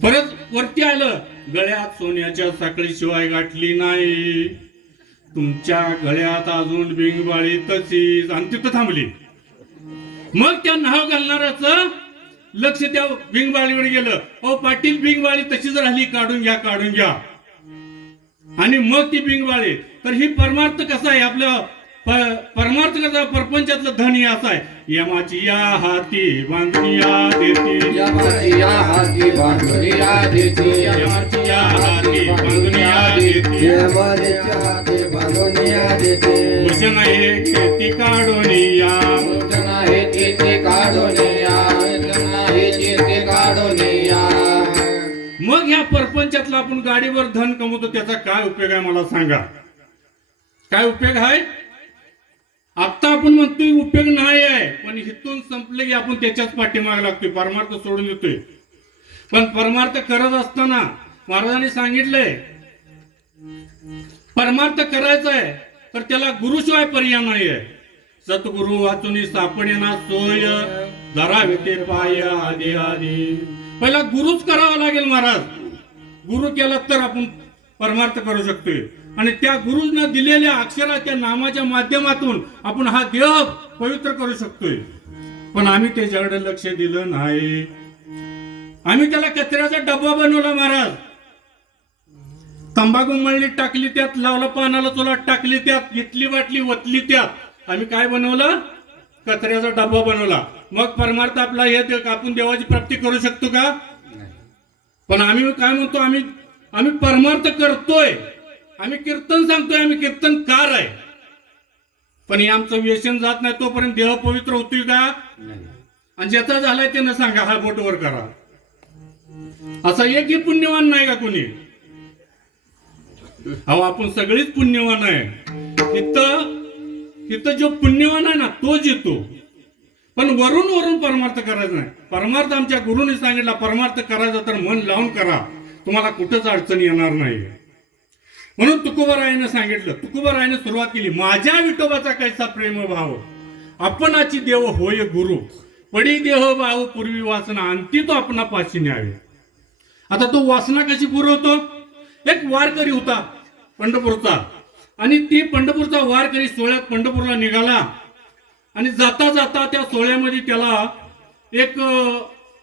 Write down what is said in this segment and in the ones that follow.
परत वरती आलं. गळ्यात सोन्याच्या साखळी शिवाय गाठली नाही. तुमच्या गळ्यात अजून बिंगबाळी तशीच. आणि तिथं थांबली. मग त्या नाव घालणाराच लक्ष त्या बिंगबाळीवर गेलं. अहो पाटील बिंगबाळी तशीच राहिली. काढून घ्या काढून घ्या. आणि मग ती बिंगबाळी तर ही परमार्थ कसा आहे आपलं? परमार्थ परपंचातलं धन हे असं आहे. यमाची या हाती बांधणी या देती. यमाची या हाती बांधून या देती. यमाची या हाती बांधून या देती. यमाच्या हाती बांधून या देती. भूषण हे खेती काढून या. वचन आहे ते ते काढून या. वचन आहे ते ते काढून या. मग ह्या परपंचातला आपण गाडीवर धन कमवतो त्याचा काय उपयोग आहे मला सांगा? काय उपयोग आहे? आता आपण म्हणतोय उपयोग नाही आहे पण हिथून संपले की आपण त्याच्याच पाठीमागे लागतोय परमार्थ सोडून देतोय. पण परमार्थ करत असताना महाराजांनी सांगितलंय परमार्थ करायचा आहे तर त्याला गुरुशिवाय पर्याय नाही आहे. सतगुरु वाचून सापडेना सोय धरावे पाय आधी आधी. पहिला गुरुच करावा लागेल महाराज. गुरु केला तर आपण परमार्थ करू शकतोय. आणि त्या गुरुनं दिलेल्या अक्षराच्या नामाच्या माध्यमातून आपण हा देह पवित्र करू शकतोय. पण आम्ही त्याच्याकडे लक्ष दिलं नाही. आम्ही त्याला कचऱ्याचा डब्बा बनवला महाराज. तंबाखू मळली टाकली त्यात लावला पानाला चोला टाकली त्यात घेतली बाटली वतली त्यात. आम्ही काय बनवलं? कचऱ्याचा डब्बा बनवला. मग परमार्थ आपला हे आपण देवाची प्राप्ती करू शकतो का? पण आम्ही काय म्हणतो? आम्ही आम्ही परमार्थ करतोय. आम्ही कीर्तन सांगतोय आम्ही कीर्तनकार आहे. पण हे आमचं व्यसन जात नाही तोपर्यंत देह पवित्र होतोय का? आणि ज्याचा झालाय ते न सांगा हा बोटवर करा. असा एकही पुण्यवान नाही का कोणी? अहो आपण सगळीच पुण्यवान आहे. इथं इथं जो पुण्यवान आहे ना तोच येतो पण वरून वरून परमार्थ करायचा नाही. परमार्थ आमच्या गुरुने सांगितला परमार्थ करायचा तर मन लावून करा. तुम्हाला कुठंच अडचण येणार नाही. म्हणून तुकोबारायानं सांगितलं तुकोबारायानं सुरुवात केली. माझ्या विठोबाचा कैसा प्रेम भाव? आपणाची देव होय गुरु. पडी देह भाव पूर्वी वासना अंती तो आपणा पाशी न्यावे. आता तो वासना कशी पुरवतो एक वारकरी होता पंढरपूरचा. आणि ती पंढरपूरचा वारकरी सोहळ्यात पंढरपूरला निघाला. आणि जाता जाता त्या सोहळ्यामध्ये त्याला एक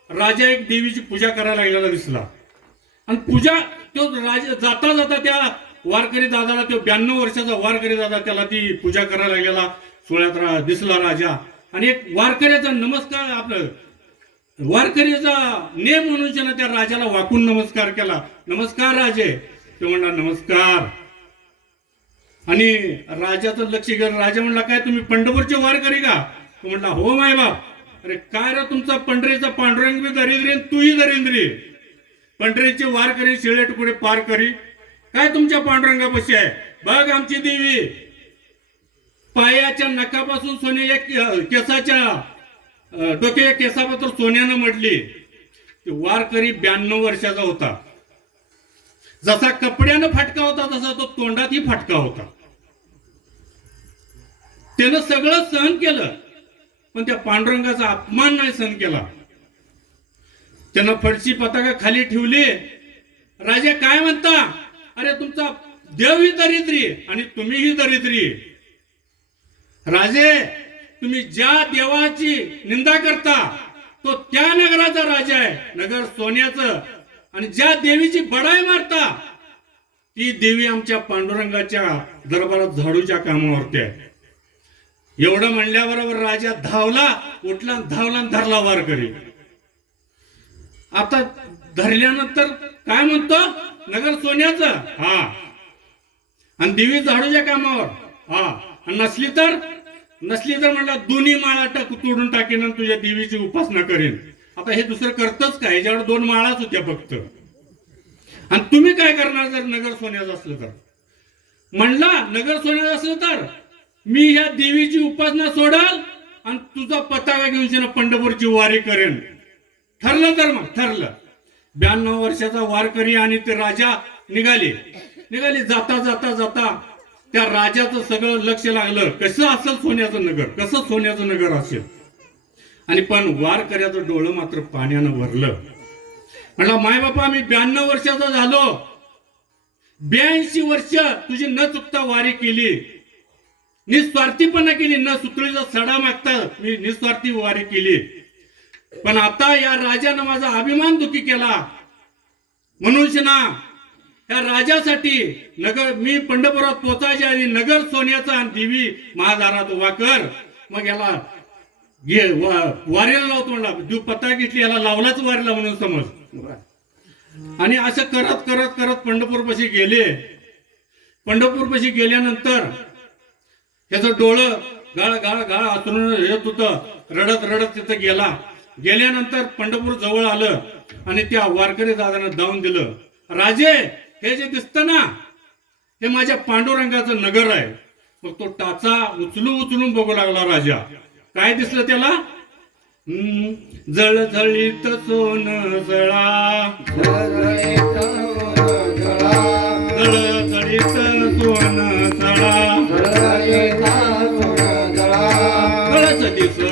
राजा एक देवीची पूजा करायला लागलेला दिसला. आणि पूजा तो राजा जाता जाता त्या वारकरी दादाला तो ब्याण्णव वर्षाचा वारकरी दादा त्याला ती पूजा करायला गेला. सोहळ्यात दिसला राजा. आणि एक वारकऱ्याचा नमस्कार आपलं वारकरीचा नेम म्हणून त्या राजाला वाकून नमस्कार केला. नमस्कार राजे. तो म्हणला नमस्कार. आणि राजाचं लक्ष गेलं. राजा म्हणला काय तुम्ही पंढरपूरचे वारकरी का? तो म्हणला हो माय बाप. अरे काय रे तुमचा पंढरीचा पांडुरंग बी दरिद्री तूही दरिद्री. पंढरीचे वारकरी शिळे तुकडे पार करी. काय तुमच्या पांडुरंगापाशी आहे? बघ आमची देवी. पायाच्या नकापासून सोन्याच्या केसाच्या डोक्याच्या केसापासून सोन्यानं म्हटली. वारकरी ब्याण्णव वर्षाचा होता. जसा कपड्यानं फाटका होता तसा तो तोंडातही फाटका होता. त्यानं सगळं सहन केलं पण त्या पांडुरंगाचा अपमान नाही सहन केला. त्यानं फडशी पताका खाली ठेवली. राजा काय म्हणता? अरे तुमचा देव ही दरिद्री आणि तुम्हीही दरिद्री राजे तुम्ही ज्या देवाची निंदा करता तो त्या नगराचा राजा आहे. नगर सोन्याचं. आणि ज्या देवीची बडाई मारता ती देवी आमच्या पांडुरंगाच्या दरबारात झाडूच्या कामावरती आहे. एवढं म्हणल्याबरोबर राजा धावला उठला धावला धरला वार करी आता धरल्यानंतर काय म्हणतो? नगर सोन्याचं? हा. आणि देवी झाडूच्या कामावर? हा. आणि नसली तर? नसली तर म्हणला दोन्ही माळा टाक तोडून टाकेन आणि तुझ्या देवीची उपासना करेन. आता हे दुसरं करतच काय? ह्याच्यावर दोन माळाच होत्या फक्त. आणि तुम्ही काय करणार जर नगर सोन्याचं असलं तर? म्हणला नगर सोन्याचं असलं तर मी ह्या देवीची उपासना सोडाल आणि तुझा पताका घेऊन पंढरपूरची वारी करेन. ठरलं तर मग ठरलं. ब्याण्णव वर्षाचा वारकरी आणि ते राजा निघाले. निघाले जाता जाता जाता त्या राजाचं सगळं लक्ष लागलं. कसं असेल सोन्याचं नगर? कसं सोन्याचं नगर असेल? आणि पण वारकऱ्याचं डोळं मात्र पाण्यानं भरलं. म्हणला माय बापा मी ब्याण्णव वर्षाचा झालो. ब्याऐंशी वर्ष तुझी न चुकता वारी केली. निस्वार्थीपणा केली. न सुतळीचा सडा मागता मी निस्वार्थी वारी केली. पण आता या राजानं माझा अभिमान दुखी केला. म्हणून ना या राजासाठी नगर मी पंढरपुरात पोचायच्या आधी नगर सोन्याचा आणि देवी महादारात उभा कर. मग याला घे वारीला लावतो म्हणला. देव पत्ता घेतली याला लावलाच वारीला म्हणून समज. आणि असं करत करत करत पंढरपूरपाशी गेले. पंढरपूरपाशी गेल्यानंतर त्याचं डोळं गाळ गाळ गाळ आतरून येत होतं. रडत रडत तिथं गेला. गेल्यानंतर पंढरपूर जवळ आलं आणि त्या वारकरी दादानं धावून दिलं. राजे हे जे दिसतं ना हे माझ्या पांडुरंगाचं नगर आहे. मग तो टाचा उचलून उचलून बघू लागला राजा. काय दिसलं त्याला? हम्म, जळजळीत सोन जळा. जळजळीत जळा. जळजळीत सोन जळा. जळजळीत जळा.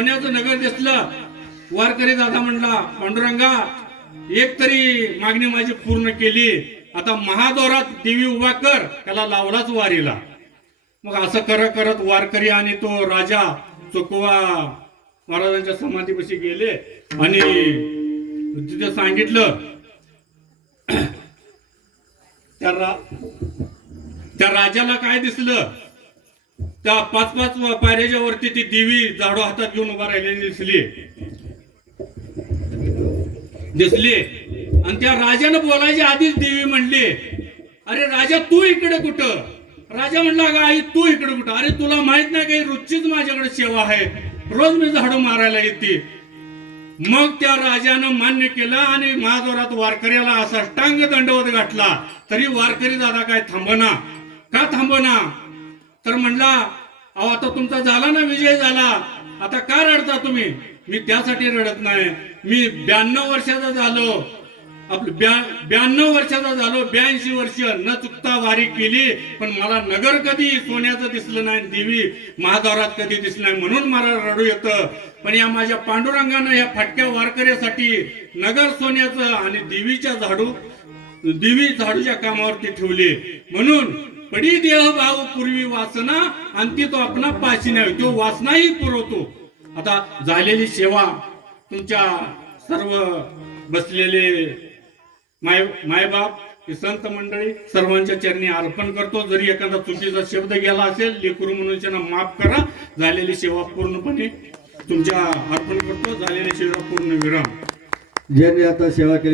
सोन्याचं नगर दिसलं. वारकरी दादा म्हणला पांडुरंगा एक तरी मागणी माझी पूर्ण केली. आता महादौरात देवी उभा कर त्याला लावलाच वारीला. मग असं करत करत वारकरी आणि तो राजा चोकवा महाराजांच्या समाधीपाशी गेले आणि तिथे सांगितलं त्या रा त्या राजाला काय दिसलं? त्या पाच पाच पायऱ्याच्या वरती ती देवी झाडू हातात घेऊन उभा राहिलेली दिसली. दिसली. आणि त्या राजानं बोलायच्या आधीच देवी म्हणली अरे राजा तू इकडे कुठं? राजा म्हणला का आई तू इकडे कुठं? अरे तुला माहीत नाही काही रोजचीच माझ्याकडे सेवा आहे. रोज मी झाडू मारायला येते. मग त्या राजानं मान्य केलं आणि महाजोरात वारकऱ्याला असा टांग दंडवत गाठला तरी वारकरी दादा काय थांबना? का थांबना? तर म्हणला अहो आता तुमचा झाला ना विजय झाला. आता का रडता तुम्ही? मी त्यासाठी रडत नाही. मी ब्याण्णव वर्षाचा झालो. आपलं ब्या- ब्याण्णव वर्षाचा झालो. ब्याऐंशी वर्ष न चुकता वारी केली. पण मला नगर कधी सोन्याचं दिसलं नाही देवी महाद्वारात कधी दिसलं नाही म्हणून मला रडू येतं. पण या माझ्या पांडुरंगानं या फटक्या वारकऱ्यासाठी नगर सोन्याचं आणि देवीच्या झाडू देवी झाडूच्या कामावरती ठेवली. म्हणून पडी देह भाव पूर्वी वासना आणि ती तो आपला पाशी नाही. तो वासनाही पुरवतो. आता झालेली सेवा तुमच्या सर्व बसलेले माय मायबाप संत मंडळी सर्वांच्या चरणी अर्पण करतो. जरी एखादा चुकीचा शब्द गेला असेल लेकरू म्हणून त्यांना माफ करा. झालेली सेवा पूर्णपणे तुमच्या अर्पण करतो. झालेली सेवा पूर्ण विराम. ज्यांनी आता सेवा केली